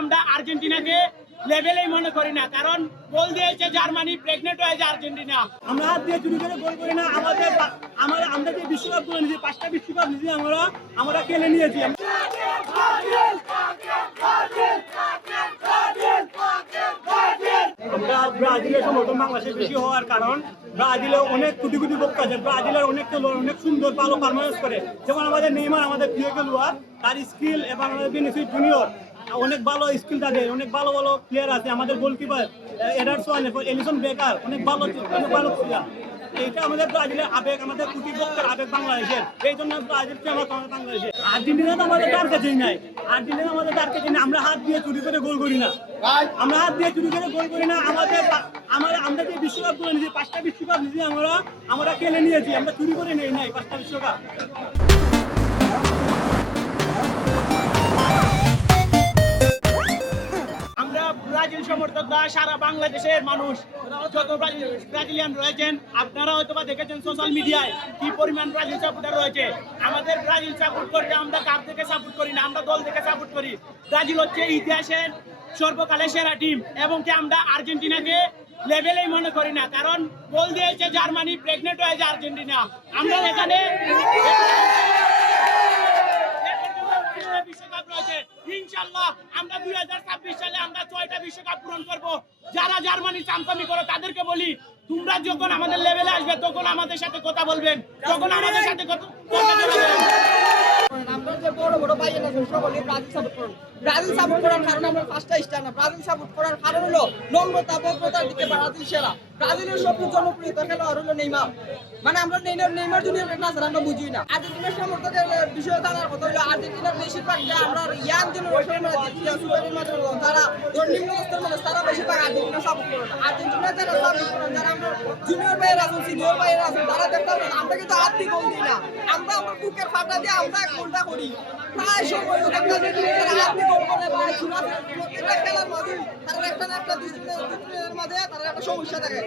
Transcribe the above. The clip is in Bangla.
আমরা আর্জেন্টিনাকে লেভেলেই মনে করি না, কারণ গোল দিয়েছে জার্মানি, প্রেগনেন্ট হয়েছে আর্জেন্টিনা। আমরা হাত দিয়ে চুরি করে গোল করি না। আমরা যে বিশ্বকাপ গুলো নিয়েছি, 5টা বিশ্বকাপ নিয়েছি, আমরা খেলে নিয়েছি। আমরা ব্রাজিলের সমর্থন বাংলাদেশে বেশি হওয়ার কারণ ব্রাজিলে অনেক কোটি কোটি ভক্ত আছে। ব্রাজিলের অনেক খেলোয়াড় অনেক সুন্দর ভালো পারফরমেন্স করে, যেমন আমাদের নেইমার, আমাদের প্রিয় খেলোয়াড়, তার স্কিল এবং আমাদের ভিনিসিয়াস জুনিয়র অনেক ভালো স্কিল, তাদের অনেক ভালো ভালো প্লেয়ার আছে। আমাদের গোলকিপার এডারসন, এলিসন বেকার অনেক ভালো প্লেয়ার। এইটা আমাদের ব্রাজিলের আবেগ, আমাদের কোটি ভক্তের আবেগ বাংলাদেশের। এই জন্য ব্রাজিল ফেমাস আমাদের বাংলাদেশে। আর্জেন্টিনা তো আমাদের তার কাছেই নাই, আর্জেন্টিনা আমাদের তার কাছেই নাই। আমরা হাত দিয়ে চুরি করে গোল করি না, আমরা হাত দিয়ে চুরি করে গোল করি না। আমরা যে বিশ্বকাপ গুলো নিয়েছি, 5টা বিশ্বকাপ নিয়েছি, আমরা খেলে নিয়েছি। আমরা চুরি করে নেই নাই 5টা বিশ্বকাপ। আমরা ব্রাজিল সমর্থকরা, সারা বাংলাদেশের মানুষ যত ব্রাজিলিয়ান রয়েছেন, আপনারা হয়তো বা দেখেছেন সোশ্যাল মিডিয়ায় কি পরিমাণ ব্রাজিল সাপোর্টার রয়েছে। আমাদের ব্রাজিল সাপোর্ট করতে আমরা কাপ থেকে সাপোর্ট করি না, আমরা দল থেকে সাপোর্ট করি। ব্রাজিল হচ্ছে ইতিহাসের সর্বকালের সেরা টিম, এবং কি আমরা আর্জেন্টিনাকে লেভেলেই মনে করি না, কারণ গোল দিয়েছে জার্মানি, প্রেগনেন্ট হয়েছে আর্জেন্টিনা। আমরা এখানে বিশ্বকাপ রয়েছে, ইনশাআল্লাহ আমরা 2026 সালে আমরা 6টা বিশ্বকাপ পূরণ করব। যারা জার্মানি চামচামি করে তাদেরকে বলি, তোমরা যখন আমাদের লেভেলে আসবে তখন আমাদের সাথে কথা বলবেন, তখন আমাদের সাথে কথা বলবেন। আমরা যে বড় বড় ভাইয়েরা সকলে ব্রাজিল সাপোর্ট করেন। ব্রাজিল সাপোর্ট করার কারণে আমরা 5টা স্টার না, ব্রাজিল সাপোর্ট করার কারণ হলো নম্রতা, ভদ্রতার দিকে ব্রাজিল সেরা। ব্রাজিলের সবচেয়ে জনপ্রিয় খেলোয়াড় হলো নেইমার। মানে আমরা নেইমার জুনিয়র না স্যার আমরা বুঝি না। আর্জেন্টিনার সমর্থকের বিষয় জানার কথা হলো, আর্জেন্টিনার বেশিরভাগ যে আমরা ইয়াং জেনারেশন তারা নিম্ন স্তরের মানুষ, তারা বেশিরভাগ আর্জেন্টিনা সাপোর্ট করে না। আর্জেন্টিনা যারা সাপোর্ট করেন, যারা আমরা জুনিয়র ভাইয়েরা আছেন, সিনিয়র ভাইয়েরা আছেন, তারা দেখতে পাবেন আমরা কিন্তু আর্থিক গোল দিই না, আমরা বুকের ফাটা দিয়ে আমরা গোলটা করি। প্রায় সময় আর্থিক গোল করে বা প্রত্যেকটা খেলার মাঝে তারা একটা না একটা দুজনের মাঝে তারা একটা সমস্যা থাকে।